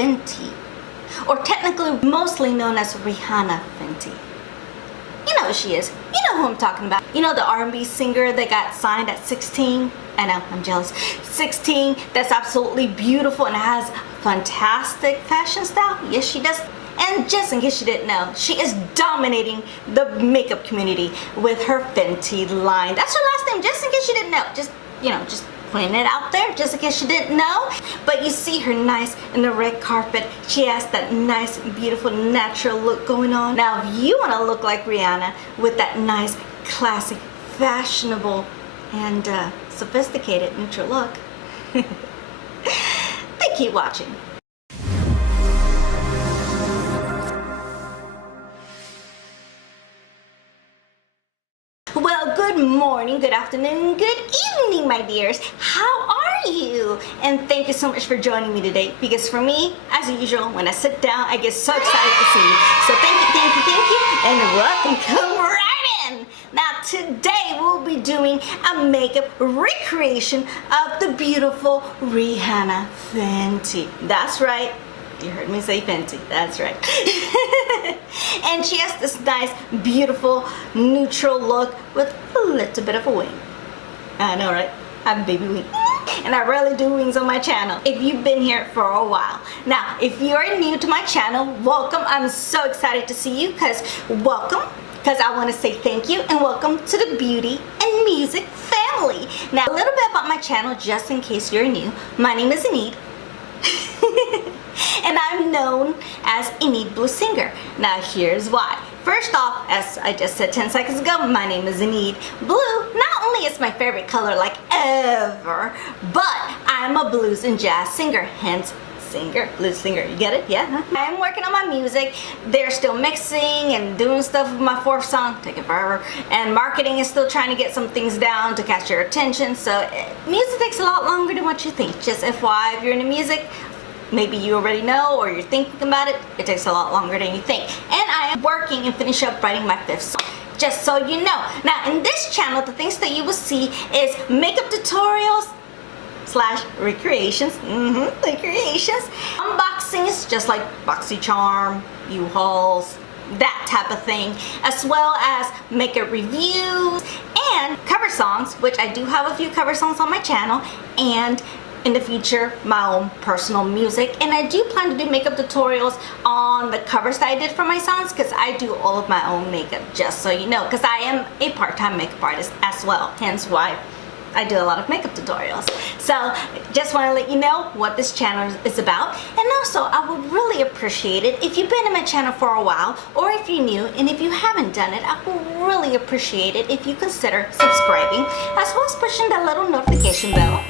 Fenty, or technically mostly known as Rihanna Fenty. You know who she is. You know who I'm talking about. You know the R&B singer that got signed at 16? I know, I'm jealous. 16, that's absolutely beautiful and has fantastic fashion style. Yes, she does. And just in case you didn't know, she is dominating the makeup community with her Fenty line. That's her last name, just in case you didn't know. Just, you know, just putting it out there, just in case you didn't know. But you see her nice in the red carpet. She has that nice, beautiful, natural look going on. Now, if you want to look like Rihanna with that nice, classic, fashionable, and sophisticated neutral look, then keep watching. Well, good morning, good afternoon, good evening, my dears. How are you? And thank you so much for joining me today, because for me, as usual, when I sit down, I get so excited to see you. So thank you, and welcome. Come right in. Now, today we'll be doing a makeup recreation of the beautiful Rihanna Fenty. That's right. You heard me say Fenty, that's right. And she has this nice, beautiful, neutral look with a little bit of a wing. I know, right? I have a baby wing. And I rarely do wings on my channel if you've been here for a while. Now, if you are new to my channel, welcome. I'm so excited to see you, because I want to say thank you and welcome to the beauty and music family. Now, a little bit about my channel, just in case you're new. My name is Enid. And I'm known as Enidbluesinger. Now, here's why. First off, as I just said 10 seconds ago, my name is Enid. Blue not only is my favorite color like ever, but I'm a blues and jazz singer, hence singer, blues singer. You get it? Yeah? I'm working on my music. They're still mixing and doing stuff with my fourth song, taking forever. And marketing is still trying to get some things down to catch your attention. So music takes a lot longer than what you think. Just FYI, if you're into music, maybe you already know or you're thinking about it, it takes a lot longer than you think. And I am working and finish up writing my fifth song, just so you know. Now, in this channel, the things that you will see is makeup tutorials / recreations, recreations, unboxings, just like BoxyCharm, U-Hauls, that type of thing, as well as makeup reviews and cover songs, which I do have a few cover songs on my channel, and in the future, my own personal music. And I do plan to do makeup tutorials on the covers that I did for my songs, because I do all of my own makeup, just so you know, because I am a part-time makeup artist as well, hence why I do a lot of makeup tutorials. So just want to let you know what this channel is about. And also, I would really appreciate it if you've been in my channel for a while, or if you're new, and if you haven't done it, I would really appreciate it if you consider subscribing, as well as pushing that little notification bell.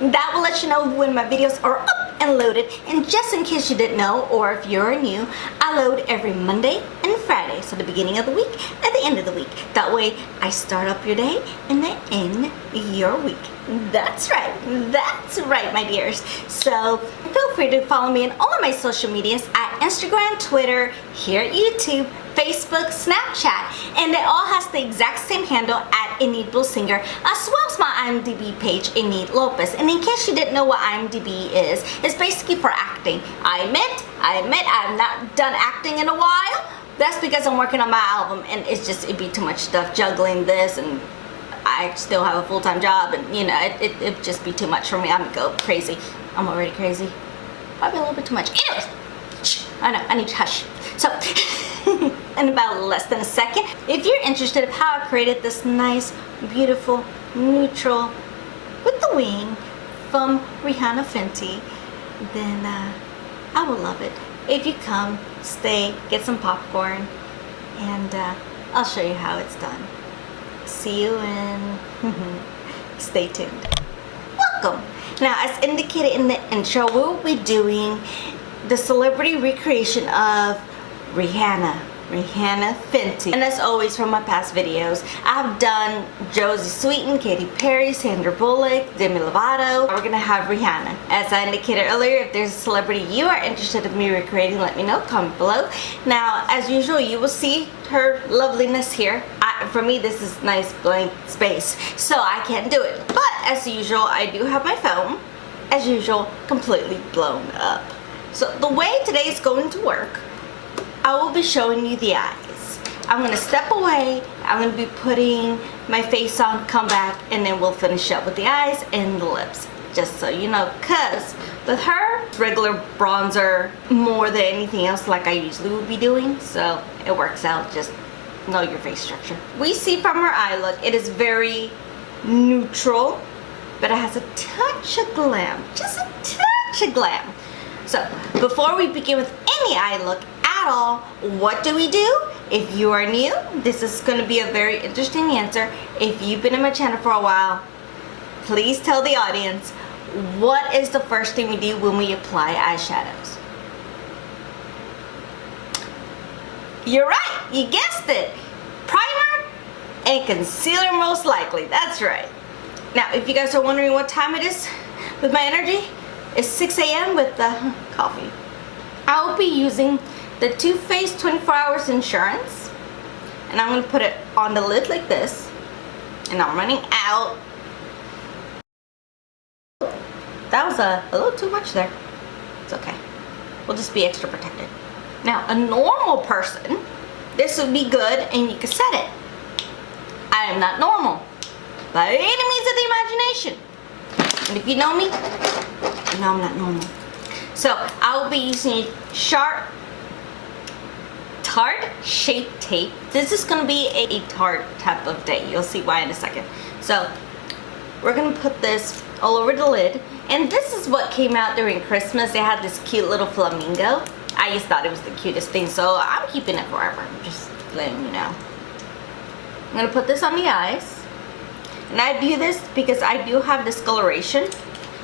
That will let you know when my videos are up and loaded. And just in case you didn't know, or if you're new, I load every Monday and Friday, so the beginning of the week and the end of the week. That way I start up your day and I end your week. That's right, my dears. So feel free to follow me on all of my social medias at Instagram, Twitter, here at YouTube, Facebook, Snapchat, and it all has the exact same handle at Enidbluesinger, as well as my IMDb page, Enid Lopez. And in case you didn't know what IMDb is, it's basically for acting. I admit I've not done acting in a while. That's because I'm working on my album, and it'd be too much stuff juggling this, and I still have a full-time job, and you know, it'd just be too much for me. I'm gonna go crazy. I'm already crazy. Probably a little bit too much. Anyways, shh, I know, I need to hush. So, in about less than a second, if you're interested in how I created this nice, beautiful, neutral, with the wing from Rihanna Fenty, then I would love it if you come, stay, get some popcorn, and I'll show you how it's done. See you in... Stay tuned. Welcome! Now, as indicated in the intro, we'll be doing the celebrity recreation of Rihanna Fenty. And as always, from my past videos, I've done Josie Sweeten, Katy Perry, Sandra Bullock, Demi Lovato. We're gonna have Rihanna. As I indicated earlier, if there's a celebrity you are interested in me recreating, let me know, comment below. Now, as usual, you will see her loveliness here. For me, this is nice blank space, so I can't do it. But as usual, I do have my phone. as usual, completely blown up. So the way today is going to work, I will be showing you the eyes. I'm going to step away, I'm going to be putting my face on, come back, and then we'll finish up with the eyes and the lips. Just so you know, because with her, regular bronzer more than anything else like I usually would be doing, so it works out. Just know your face structure. We see from her eye look, it is very neutral, but it has a touch of glam, just a touch of glam. So before we begin with any eye look at all, what do? If you are new, this is going to be a very interesting answer. If you've been in my channel for a while, please tell the audience, what is the first thing we do when we apply eyeshadows? You're right, you guessed it. Primer and concealer most likely, that's right. Now, if you guys are wondering what time it is with my energy, it's 6 a.m. with the coffee. I will be using the TooFace 24 Hours Insurance, and I'm going to put it on the lid like this, and I'm running out. That was a little too much there. It's okay. We'll just be extra protected. Now, a normal person, this would be good and you can set it. I am not normal by any means of the imagination. And if you know me, you know I'm not normal. So I will be using sharp Tarte Shape Tape. This is going to be a Tarte type of day. You'll see why in a second. So we're going to put this all over the lid. And this is what came out during Christmas. They had this cute little flamingo. I just thought it was the cutest thing, so I'm keeping it forever. Just letting you know. I'm going to put this on the eyes. And I do this because I do have discoloration.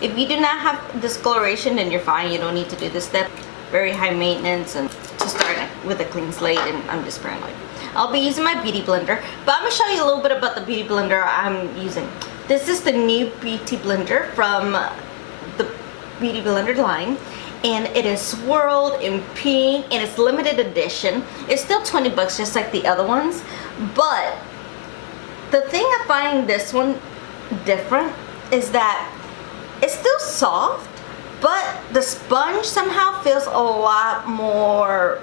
If you do not have discoloration, then you're fine. You don't need to do this step. Very high maintenance and to start with a clean slate, and I'm just paranoid. I'll be using my beauty blender, but I'm going to show you a little bit about the beauty blender I'm using. This is the new beauty blender from the beauty blender line, and it is swirled in pink and it's limited edition. It's still 20 bucks just like the other ones, but the thing I find this one different is that it's still soft, but the sponge somehow feels a lot more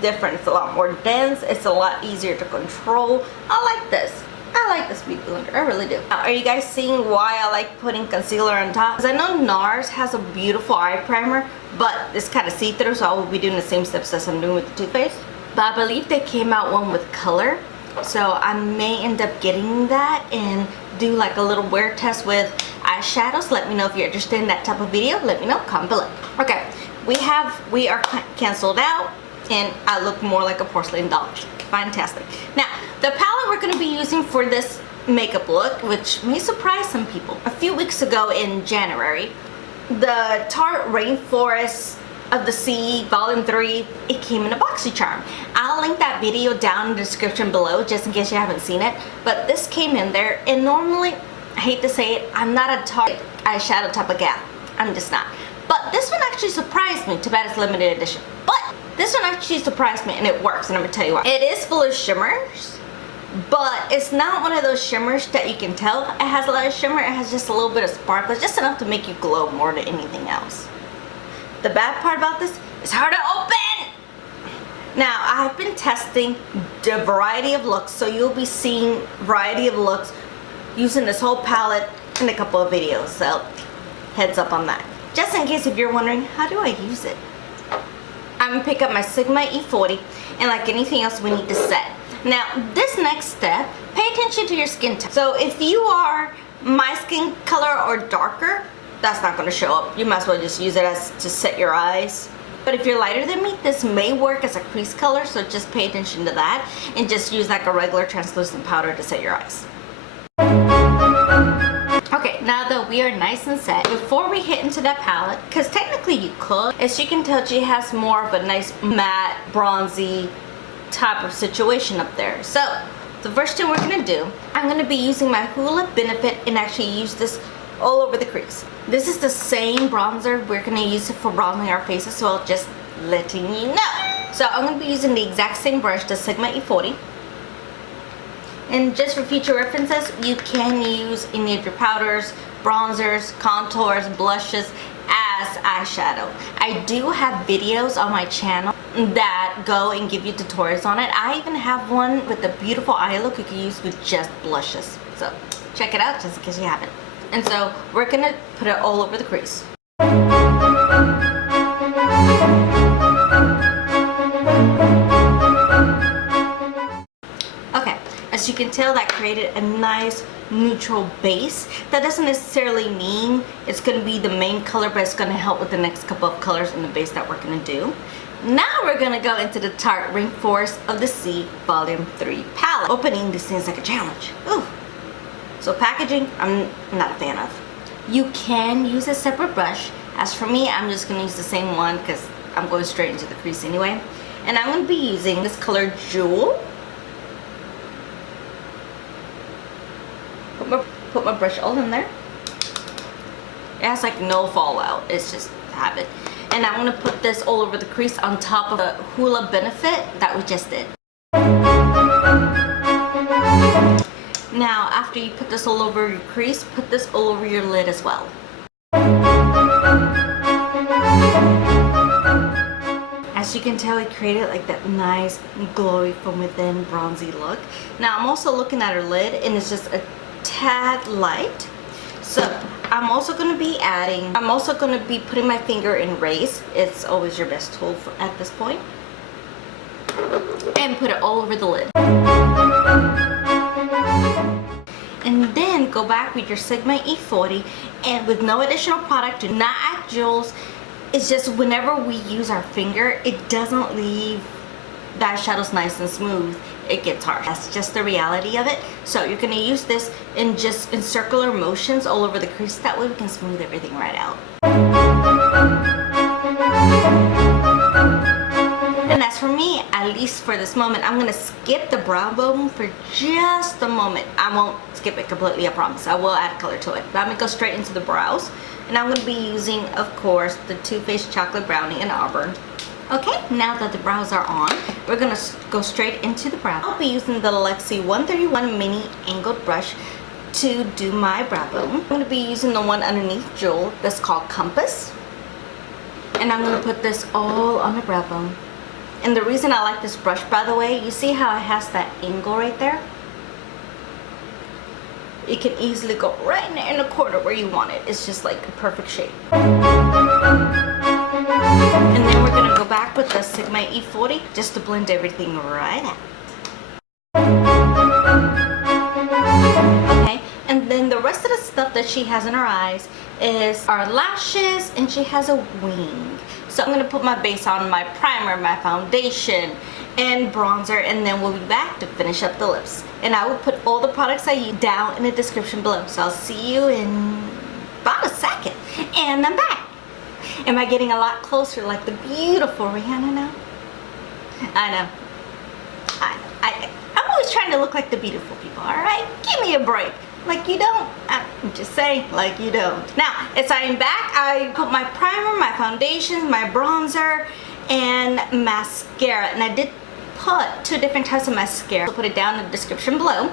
different. It's a lot more dense. It's a lot easier to control. I like this. I like this beauty blender. I really do. Now, are you guys seeing why I like putting concealer on top? Because I know NARS has a beautiful eye primer, but it's kind of see-through, so I will be doing the same steps as I'm doing with the TooFace. But I believe they came out one with color, so I may end up getting that and do like a little wear test with eyeshadows. Let me know if you're interested in that type of video. Let me know, comment below. Okay, we are canceled out, and I look more like a porcelain doll. Fantastic. Now, the palette we're going to be using for this makeup look, which may surprise some people. A few weeks ago in January, the Tarte Rainforest of the Sea Volume 3, it came in a BoxyCharm. I'll link that video down in the description below just in case you haven't seen it. But this came in there, and normally, I hate to say it, I'm not a Tarte eyeshadow type of gal. I'm just not. But this one actually surprised me. Too bad it's limited edition. But this one actually surprised me, and it works, and I'm gonna tell you why. It is full of shimmers, but it's not one of those shimmers that you can tell it has a lot of shimmer. It has just a little bit of sparkle, just enough to make you glow more than anything else. The bad part about this is hard to open. Now, I've been testing the variety of looks, so you'll be seeing variety of looks using this whole palette in a couple of videos, so heads up on that. Just in case if you're wondering, how do I use it? I'm going to pick up my Sigma E40, and like anything else, we need to set. Now, this next step, pay attention to your skin tone. So if you are my skin color or darker, that's not going to show up. You might as well just use it as to set your eyes. But if you're lighter than me, this may work as a crease color, so just pay attention to that, and just use like a regular translucent powder to set your eyes. Okay, now that we are nice and set, before we hit into that palette, because technically you could, as you can tell, she has more of a nice matte, bronzy type of situation up there. So, the first thing we're going to do, I'm going to be using my Hoola Benefit and actually use this all over the crease. This is the same bronzer we're going to use for bronzing our faces, so I'll just letting you know. So, I'm going to be using the exact same brush, the Sigma E40. And just for future references, you can use any of your powders bronzers, contours, blushes as eyeshadow. I do have videos on my channel that go and give you tutorials on it. I even have one with a beautiful eye look you can use with just blushes. So check it out just in case you haven't. And so we're gonna put it all over the crease. Okay, as you can tell, that created a nice neutral base. That doesn't necessarily mean it's going to be the main color, but it's going to help with the next couple of colors in the base that we're going to do. Now we're going to go into the Tarte Rainforest of the Sea Volume 3 palette. Opening these things like a challenge. Ooh. So packaging, I'm not a fan of. You can use a separate brush. As for me, I'm just going to use the same one because I'm going straight into the crease anyway. And I'm going to be using this color Jewel. Put my brush all in there. It has like no fallout. It's just habit. And I'm going to put this all over the crease on top of the Hoola Benefit that we just did. Now, after you put this all over your crease, put this all over your lid as well. As you can tell, it created like that nice glowy from within bronzy look. Now, I'm also looking at her lid and it's just a tad light. So I'm also going to be putting my finger in Raise. It's always your best tool at this point. And put it all over the lid. And then go back with your Sigma E40 and with no additional product, do not add jewels. It's just whenever we use our finger, it doesn't leave the eyeshadows nice and smooth. It gets hard. That's just the reality of it. So you're going to use this in circular motions all over the crease. That way we can smooth everything right out. And as for me, at least for this moment, I'm going to skip the brow bone for just a moment. I won't skip it completely, I promise. I will add color to it. But I'm going to go straight into the brows. And I'm going to be using, of course, the TooFace Chocolate Brownie in Auburn. Okay, now that the brows are on, we're going to go straight into the brow. I'll be using the Lexi 131 mini angled brush to do my brow bone. I'm going to be using the one underneath Jewel that's called Compass. And I'm going to put this all on the brow bone. And the reason I like this brush, by the way, you see how it has that angle right there? You can easily go right in the corner where you want it. It's just like a perfect shape. And then we're going to go back with the Sigma E40 just to blend everything right out. Okay, and then the rest of the stuff that she has in her eyes is our lashes, and she has a wing. So I'm going to put my base on, my primer, my foundation, and bronzer, and then we'll be back to finish up the lips. And I will put all the products I use down in the description below. So I'll see you in about a second. And I'm back. Am I getting a lot closer like the beautiful Rihanna now? I know. I'm always trying to look like the beautiful people, alright? Give me a break. Like you don't. I'm just saying, like you don't. Now, as I'm back, I put my primer, my foundation, my bronzer, and mascara. And I did put 2 different types of mascara. I'll put it down in the description below.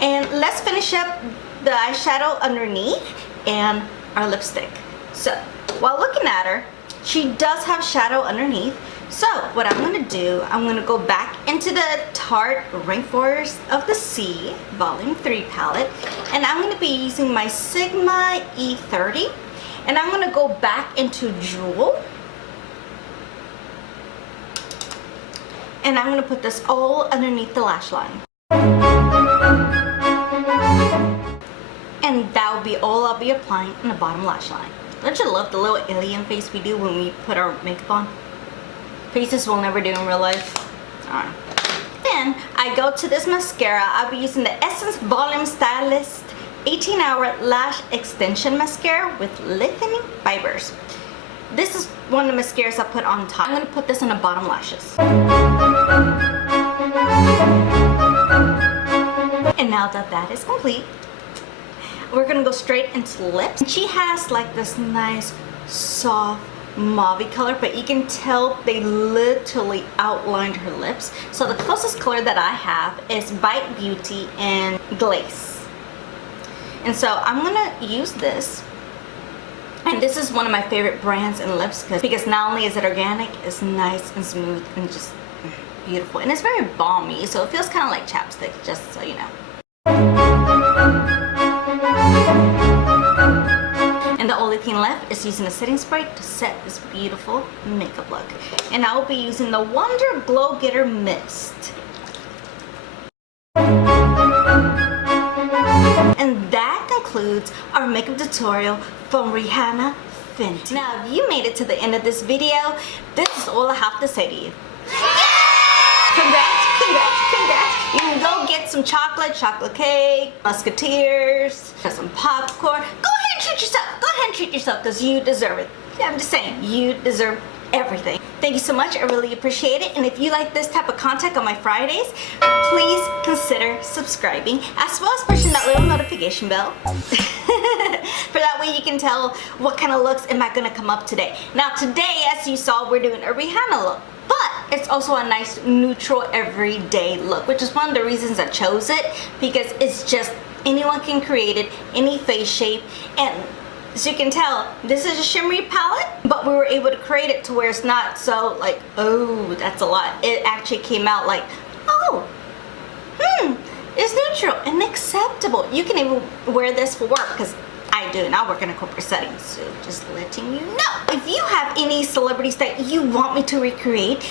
And let's finish up the eyeshadow underneath and our lipstick. So, while looking at her, she does have shadow underneath. So what I'm going to do, I'm going to go back into the Tarte Rainforest of the Sea Volume 3 palette. And I'm going to be using my Sigma E30. And I'm going to go back into Jewel. And I'm going to put this all underneath the lash line. And that will be all I'll be applying on the bottom lash line. Don't you love the little alien face we do when we put our makeup on? Faces we'll never do in real life. Alright. Then I go to this mascara. I'll be using the Essence Volume Stylist 18-Hour Lash Extension Mascara with Lengthening Fibers. This is one of the mascaras I put on top. I'm going to put this on the bottom lashes. And now that that is complete, we're going to go straight into the lips. She has like this nice soft mauve color, but you can tell they literally outlined her lips. So the closest color that I have is Bite Beauty and GLACE. And so I'm gonna use this. And this is one of my favorite brands in lips because not only is it organic, it's nice and smooth and just beautiful. And it's very balmy, so it feels kind of like chapstick, just so you know. And the only thing left is using a setting spray to set this beautiful makeup look. And I will be using the Wonder Glow Getter Mist. And that concludes our makeup tutorial from Rihanna Fenty. Now, if you made it to the end of this video, this is all I have to say to you. Congrats, congrats, congrats. You can go get some chocolate cake, Musketeers, some popcorn. Go ahead and treat yourself. Go ahead and treat yourself because you deserve it. Yeah, I'm just saying, you deserve everything. Thank you so much. I really appreciate it. And if you like this type of content on my Fridays, please consider subscribing as well as pushing that little notification bell. For that way you can tell what kind of looks am I going to come up today. Now today, as you saw, we're doing a Rihanna look. But it's also a nice neutral everyday look, which is one of the reasons I chose it, because it's just anyone can create it, any face shape. And as you can tell, this is a shimmery palette, but we were able to create it to where it's not so like, oh, that's a lot. It actually came out like, oh, it's neutral and acceptable. You can even wear this for work, because I do, and I work in a corporate setting, so just letting you know. If you have any celebrities that you want me to recreate,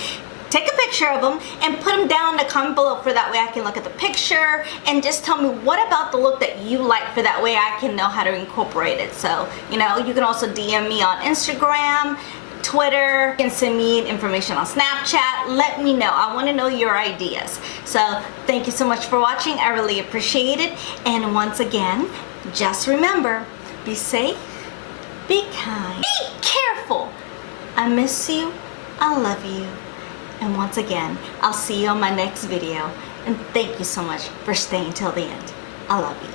take a picture of them and put them down in the comment below, for that way I can look at the picture and just tell me what about the look that you like, for that way I can know how to incorporate it. So, you know, you can also DM me on Instagram, Twitter, you can send me information on Snapchat. Let me know. I want to know your ideas. So thank you so much for watching. I really appreciate it. And once again, just remember, be safe, be kind, be careful. I miss you. I love you. And once again, I'll see you on my next video. And thank you so much for staying till the end. I love you.